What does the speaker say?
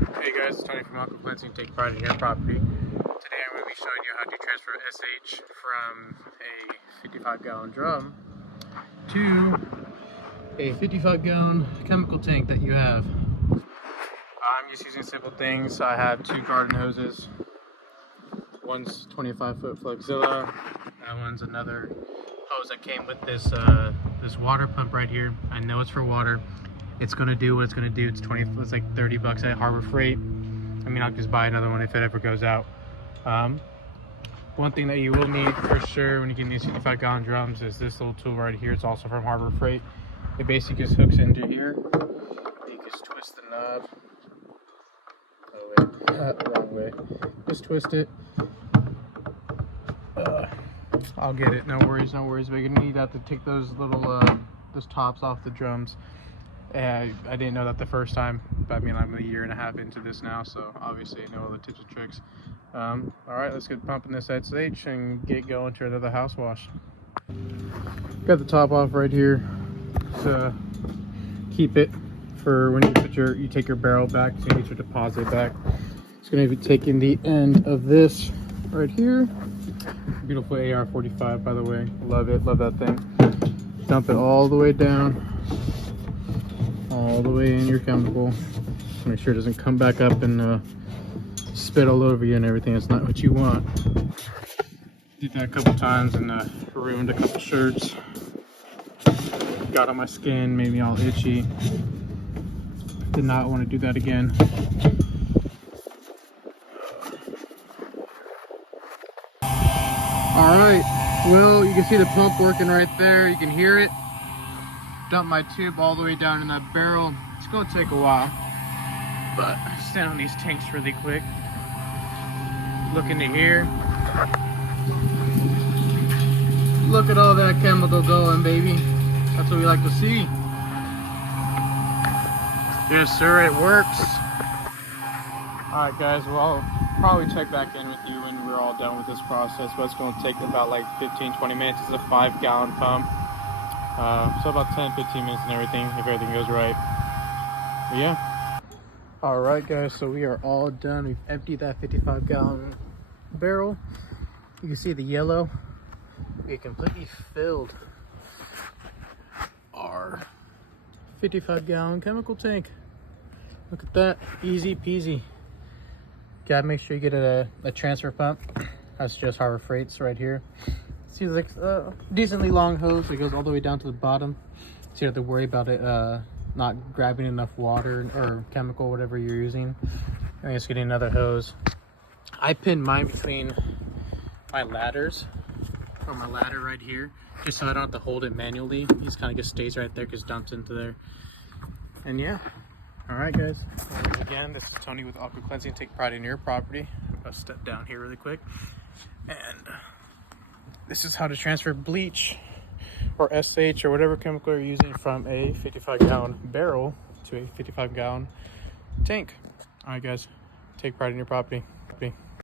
Hey guys, it's Tony from Aqua Cleansing. Take pride in your property. Today I'm going to be showing you how to transfer SH from a 55-gallon drum to a 55-gallon chemical tank that you have. I'm just using simple things. I have two garden hoses. One's 25-foot Flexzilla. That one's another hose that came with this this water pump right here. I know it's for water. It's gonna do what it's gonna do. It's like 30 bucks at Harbor Freight. I mean, I'll just buy another one if it ever goes out. One thing that you will need for sure when you get these 55-gallon drums is this little tool right here. It's also from Harbor Freight. It basically just hooks into here. You just twist the knob. Oh wait, wrong way. Just twist it. I'll get it. No worries, no worries. But you're gonna need that to take those little those tops off the drums. I didn't know that the first time, but I mean, I'm a year and a half into this now, so obviously I know all the tips and tricks. All right, let's get pumping this SH and get going to another house wash. Got the top off right here to keep it for when you take your barrel back, so you get your deposit back. It's going to be taking the end of this right here. Beautiful AR-45, by the way. Love it, love that thing. Dump it all the way down. All the way in your chemical. Just make sure it doesn't come back up and spit all over you and everything. It's not what you want. Did that a couple times and ruined a couple shirts. Got on my skin, made me all itchy. Did not want to do that again. Alright, well, you can see the pump working right there. You can hear it. Dump my tube all the way down in that barrel. It's going to take a while, but stand on these tanks really quick. Look into here. Look at all that chemical going, baby. That's what we like to see. Yes, sir, it works. Alright, guys, well, I'll probably check back in with you when we're all done with this process, but it's going to take about like 15-20 minutes. It's a 5-gallon pump. So about 10-15 minutes and everything, if everything goes right. But yeah. Alright guys, so we are all done. We've emptied that 55-gallon barrel. You can see the yellow. We completely filled our 55-gallon chemical tank. Look at that, easy peasy. Gotta make sure you get a transfer pump. That's just Harbor Freight's right here. See, like a decently long hose. It goes all the way down to the bottom, so you don't have to worry about it not grabbing enough water or chemical, whatever you're using. I'm just getting another hose. I pinned mine between my ladders, or my ladder right here, just so I don't have to hold it manually. It just kind of just stays right there because it dumps into there. And yeah. All right, guys. Again, this is Tony with Aqua Cleansing. Take pride in your property. I'll step down here really quick. And this is how to transfer bleach or SH or whatever chemical you're using from a 55-gallon barrel to a 55-gallon tank. All right, guys. Take pride in your property.